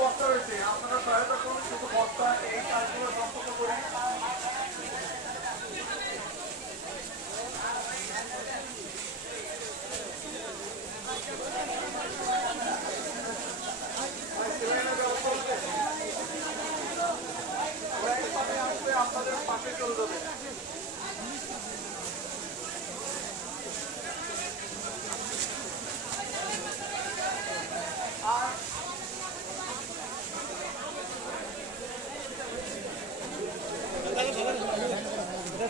বস্তা হয়েছে আপনারা সহায়তা করুন শুধু বস্তা এই কাজগুলো করি আপনাদের পাশে চলে যাবে।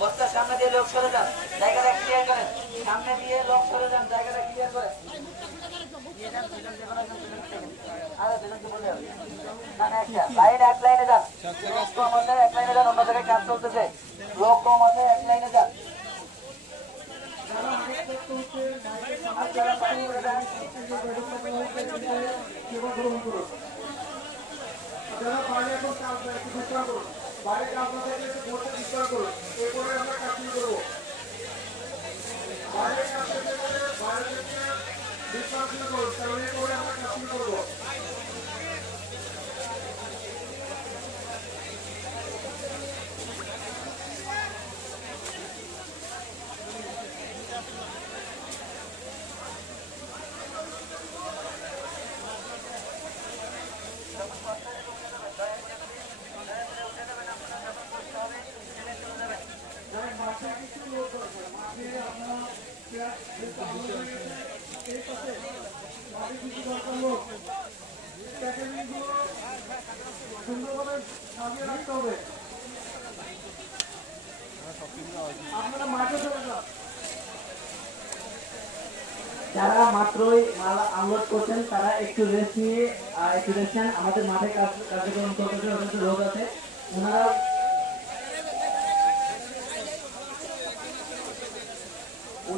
বস্তার সামনে দিয়ে লোক সরে যান, জায়গাটা ক্লিয়ার করেন। সামনে দিয়ে লোক সরে যান, জায়গাটা ক্লিয়ার করেন। কাজ চলতেছে। এক লাইনে যান। যারা বাইরে এখন কাজ একটু বিশ্রাম করুন। বাইরে কাজ না থাকলে একটু বসে বিশ্রাম করুন এরপরে করব। বাইরে কাজ করতে গেলে বাইরে থেকে বিশ্রাম শুরু করুন। কারণ এরপরে আমরা কাজ শুরু করব। যারা মাত্রই আনলোড করছেন, তারা একটু রেস্ট নিয়ে একটু রেস্ট নেন। আমাদের মাঠে কার্যক্রম চলতেছে একটু আছে। ওনারা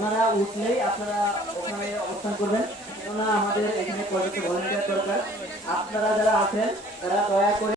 ওনারা উঠলেই আপনারা ওখানে অবস্থান করবেন। কেননা আমাদের এখানে পর্যাপ্ত ভলেন্টিয়ার দরকার। আপনারা যারা আছেন, তারা দয়া করে